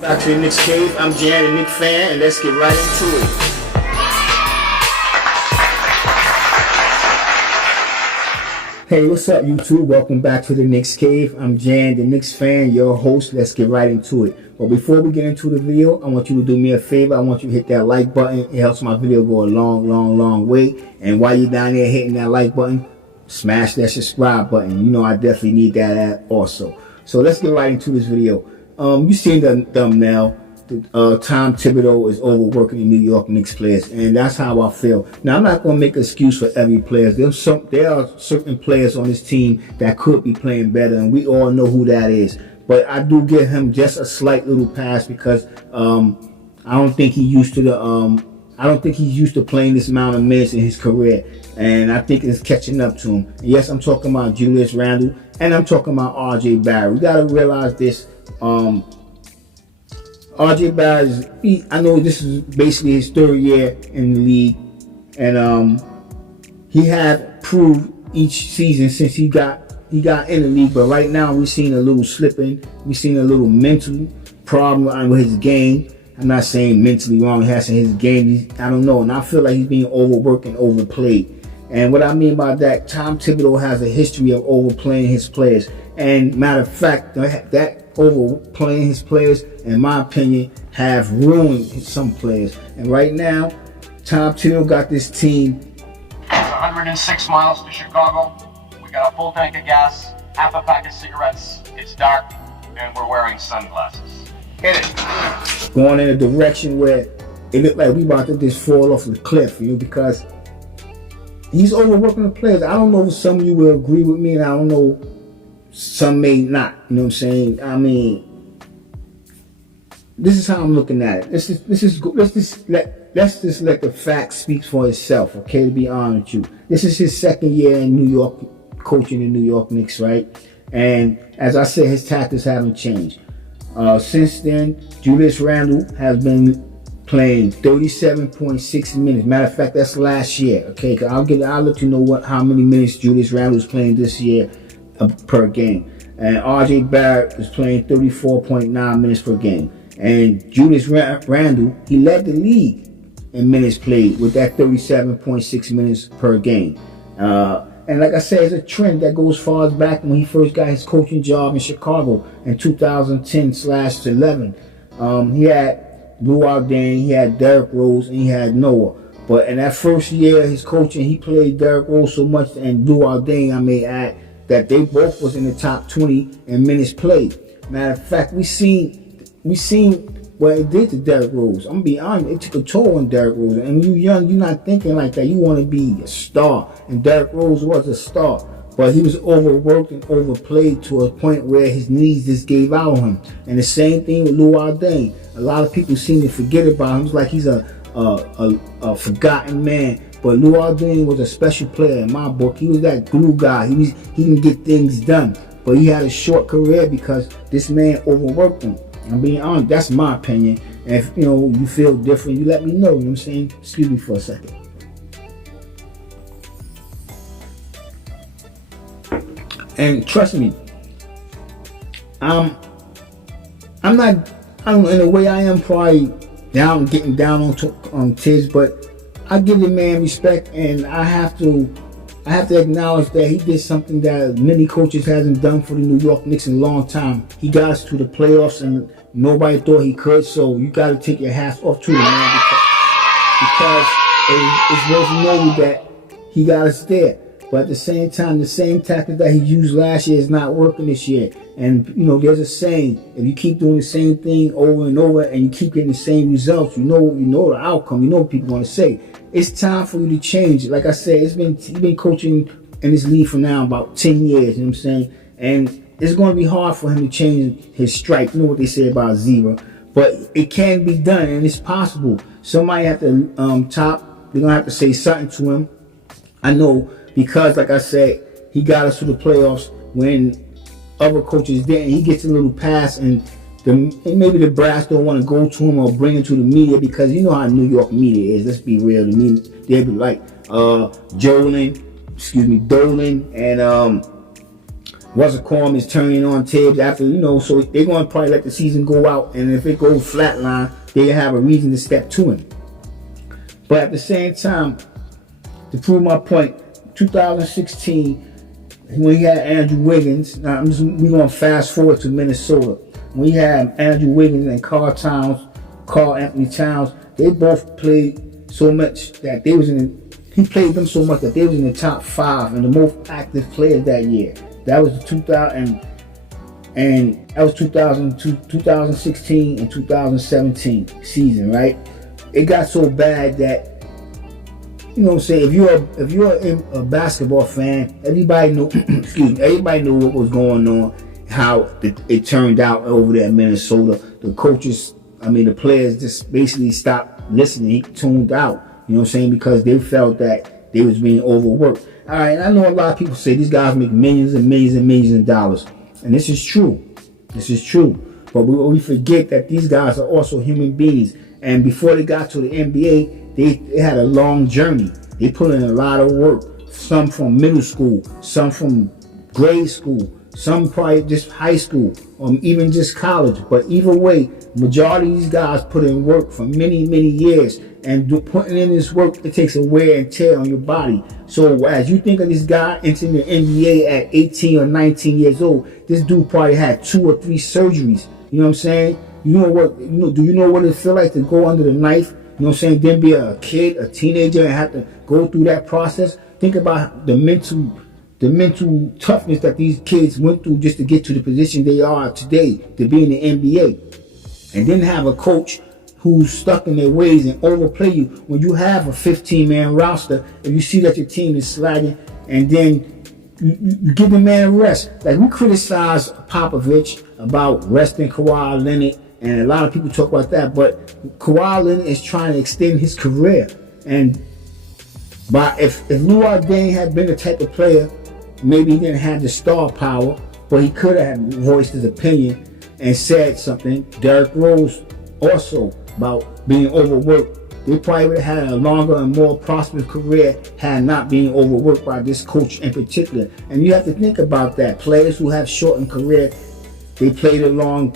Back to the Knicks Cave. I'm Jan, the Knicks fan, and let's get right into it. Hey, what's up, YouTube? Welcome back to the Knicks Cave. I'm Jan, the Knicks fan, your host. Let's get right into it. But before we get into the video, I want you to do me a favor. I want you to hit that like button. It helps my video go a long way. And while you're down there hitting that like button, smash that subscribe button. You know I definitely need that also. So let's get right into this video. You seen the thumbnail. Tom Thibodeau is overworking the New York Knicks players, and that's how I feel. Now, I'm not going to make an excuse for every player. There are certain players on this team that could be playing better, and we all know who that is. But I do give him just a slight little pass because I don't think he's used to playing this amount of minutes in his career, and I think it's catching up to him. And yes, I'm talking about Julius Randle, and I'm talking about R.J. Barrett. We got to realize this. R.J. Barrett, I know this is basically his third year in the league, and he had proved each season since he got in the league. But right now, we've seen a little slipping. We've seen a little mental problem with his game. I'm not saying mentally wrong. He has in his game. I don't know, and I feel like he's being overworked and overplayed. And what I mean by that, Tom Thibodeau has a history of overplaying his players. And matter of fact, that overplaying his players, in my opinion, have ruined some players. And right now, Tom Thibodeau got this team. It's 106 miles to Chicago. We got a full tank of gas, half a pack of cigarettes. It's dark, and we're wearing sunglasses. Hit it. Going in a direction where it looked like we about to just fall off the cliff, because he's overworking the players. I don't know if some of you will agree with me, and I don't know, some may not. You know what I'm saying? I mean, this is how I'm looking at it. Let's just let the facts speak for itself. Okay, to be honest with you, this is his second year in New York, coaching the New York Knicks, right? And as I said, his tactics haven't changed. Since then, Julius Randle has been playing 37.6 minutes. Matter of fact, that's last year. Okay, I'll let you know how many minutes Julius Randle is playing this year per game. And R.J. Barrett is playing 34.9 minutes per game. And Julius Randle, he led the league in minutes played with that 37.6 minutes per game. And like I said, it's a trend that goes far as back when he first got his coaching job in Chicago in 2010/11. He had Blue Aldane, he had Derrick Rose, and he had Noah. But in that first year of his coaching, he played Derrick Rose so much, and Blue Aldane, I may add, that they both was in the top 20 in minutes played. Matter of fact, we seen what it did to Derrick Rose. I'm gonna be honest, it took a toll on Derrick Rose. And when you're young, you're not thinking like that. You want to be a star, and Derrick Rose was a star. But he was overworked and overplayed to a point where his knees just gave out on him. And the same thing with Lou Aldane. A lot of people seem to forget about him. It's like he's a forgotten man. But Lou Aldane was a special player in my book. He was that glue guy. He can get things done. But he had a short career because this man overworked him. I'm being honest. That's my opinion. And if you feel different, you let me know. You know what I'm saying? Excuse me for a second. And trust me, I'm not. I don't know, in a way I am probably getting down on Tiz, but I give the man respect, and I have to acknowledge that he did something that many coaches hasn't done for the New York Knicks in a long time. He got us to the playoffs, and nobody thought he could. So you got to take your hats off to the man because it's worth noting that he got us there. But at the same time, the same tactic that he used last year is not working this year. And there's a saying: if you keep doing the same thing over and over, and you keep getting the same results, you know the outcome. You know what people want to say. It's time for you to change. Like I said, he's been coaching in this league for now about 10 years. You know what I'm saying? And it's going to be hard for him to change his stripe. You know what they say about zebra, but it can be done, and it's possible. Somebody have to They're gonna have to say something to him. I know. Because, like I said, he got us to the playoffs when other coaches didn't. He gets a little pass, and maybe the brass don't want to go to him or bring him to the media because you know how New York media is. Let's be real. The media, they'll be like Dolan, and What's Quam is turning on Tibbs after, so they're going to probably let the season go out, and if it goes flatline, they have a reason to step to him. But at the same time, to prove my point, 2016, when he had Andrew Wiggins, we're going to fast forward to Minnesota. When he had Andrew Wiggins and Karl Anthony Towns, they both played so much that he played them so much that they was in the top 5 and the most active players that year. That was 2016 and 2017 season, right? It got so bad that, if you're a basketball fan, everybody knew everybody knew what was going on, how it turned out over there in Minnesota. The coaches, the players just basically stopped listening, tuned out, because they felt that they was being overworked. All right, and I know a lot of people say these guys make millions and millions and millions of dollars, and this is true. But we forget that these guys are also human beings, and before they got to the NBA, they had a long journey. They put in a lot of work. Some from middle school, some from grade school, some probably just high school, or even just college. But either way, majority of these guys put in work for many, many years. And putting in this work, it takes a wear and tear on your body. So as you think of this guy entering the NBA at 18 or 19 years old, this dude probably had 2 or 3 surgeries. You know what I'm saying? Do you know what it feel like to go under the knife? Then be a kid, a teenager, and have to go through that process. Think about the mental toughness that these kids went through just to get to the position they are today, to be in the NBA. And then have a coach who's stuck in their ways and overplay you. When you have a 15-man roster, if you see that your team is slacking, and then you give the man a rest. Like, we criticize Popovich about resting Kawhi Leonard, and a lot of people talk about that, but Kawhi Leonard is trying to extend his career. And if Luol Deng had been the type of player, maybe he didn't have the star power, but he could have voiced his opinion and said something. Derrick Rose also about being overworked. They probably would have had a longer and more prosperous career had not been overworked by this coach in particular. And you have to think about that. Players who have shortened career, they played long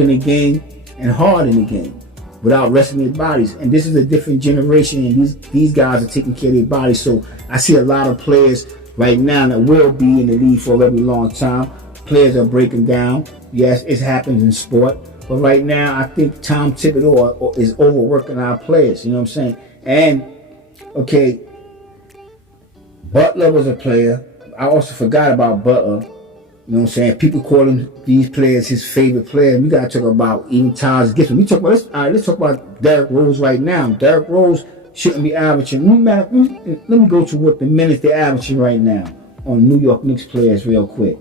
in the game and hard in the game without resting their bodies. And this is a different generation, and these guys are taking care of their bodies. So I see a lot of players right now that will be in the league for a very long time. Players are breaking down. Yes, it happens in sport. But right now, I think Tom Thibodeau is overworking our players. You know what I'm saying? And, okay, Butler was a player. I also forgot about Butler. You know what I'm saying? People call these players his favorite player. We got to talk about even Tyrese Gibson. Let's talk about Derrick Rose right now. Derrick Rose shouldn't be averaging. Let me go to what the minutes they're averaging right now on New York Knicks players real quick.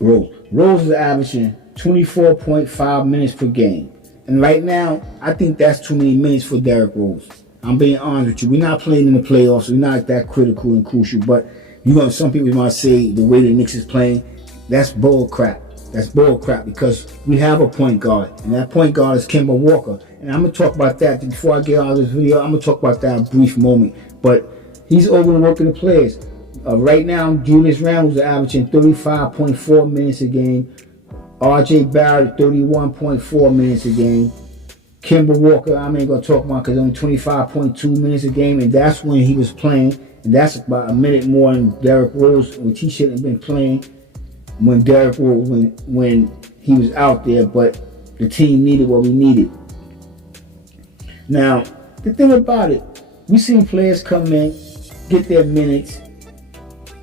Rose is averaging 24.5 minutes per game. And right now, I think that's too many minutes for Derrick Rose. I'm being honest with you. We're not playing in the playoffs. We're not that critical and crucial. But some people might say the way the Knicks is playing, that's bull crap. That's bull crap because we have a point guard. And that point guard is Kemba Walker. And I'm going to talk about that. Before I get out of this video, I'm going to talk about that in a brief moment. But he's overworking the players. Right now, Julius Randle is averaging 35.4 minutes a game. R.J. Barrett, 31.4 minutes a game. Kemba Walker, I ain't going to talk about because only 25.2 minutes a game, and that's when he was playing. And that's about a minute more than Derrick Rose, which he shouldn't have been playing when Derrick Rose, when he was out there, but the team needed what we needed. Now, the thing about it, we seen players come in, get their minutes,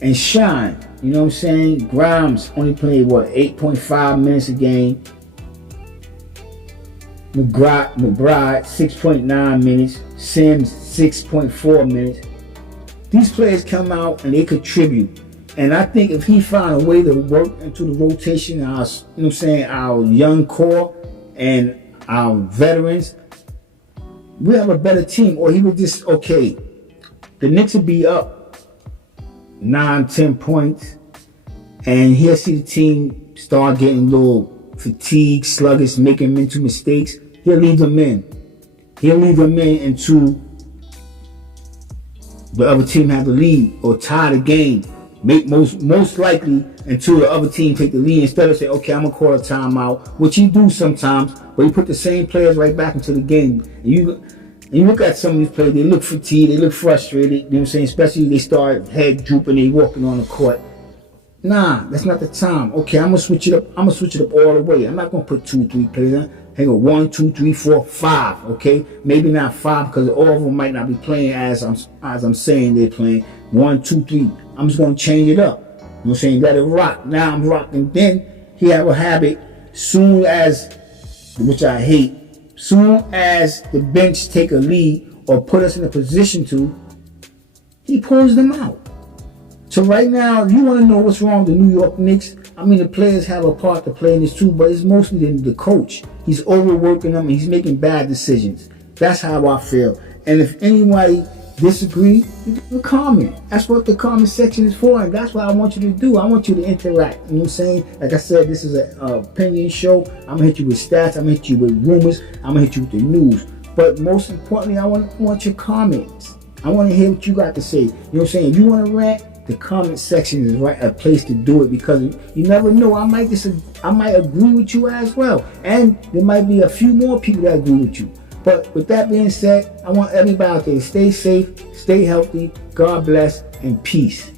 and shine. You know what I'm saying? Grimes only played, 8.5 minutes a game. McBride, 6.9 minutes. Sims, 6.4 minutes. These players come out and they contribute. And I think if he found a way to work into the rotation, our young core and our veterans, we have a better team. Or he would just, the Knicks would be up 9-10 points, and he'll see the team start getting a little fatigued, sluggish, making mental mistakes. He'll leave them in. He'll leave them in into the other team have the lead or tie the game. Make most likely until the other team take the lead, instead of saying, okay, I'm gonna call a timeout, which you do sometimes, but you put the same players right back into the game. And you look at some of these players, they look fatigued, they look frustrated, you know what I'm saying? Especially they start head drooping, they walking on the court. Nah, that's not the time. Okay, I'm gonna switch it up. I'm gonna switch it up all the way. I'm not gonna put 2, 3 players in. Hang on, 1, 2, 3, 4, 5. Okay, maybe not 5 because all of them might not be playing as I'm saying they're playing. 1, 2, 3. I'm just gonna change it up. You know what I'm saying? Let it rock. Now I'm rocking. Then he have a habit. Soon as, which I hate, soon as the bench take a lead or put us in a position to, he pulls them out. So right now, if you want to know what's wrong with the New York Knicks, I mean, the players have a part to play in this too, but it's mostly the coach. He's overworking them and he's making bad decisions. That's how I feel. And if anybody disagree, you comment. That's what the comment section is for, and that's what I want you to do. I want you to interact. You know what I'm saying? Like I said, this is an opinion show. I'm gonna hit you with stats. I'm gonna hit you with rumors. I'm gonna hit you with the news. But most importantly, I want your comments. I want to hear what you got to say. You know what I'm saying? If you want to rant, the comment section is a place to do it, because you never know. I might agree with you as well, and there might be a few more people that agree with you. But with that being said, I want everybody out there to stay safe, stay healthy, God bless, and peace.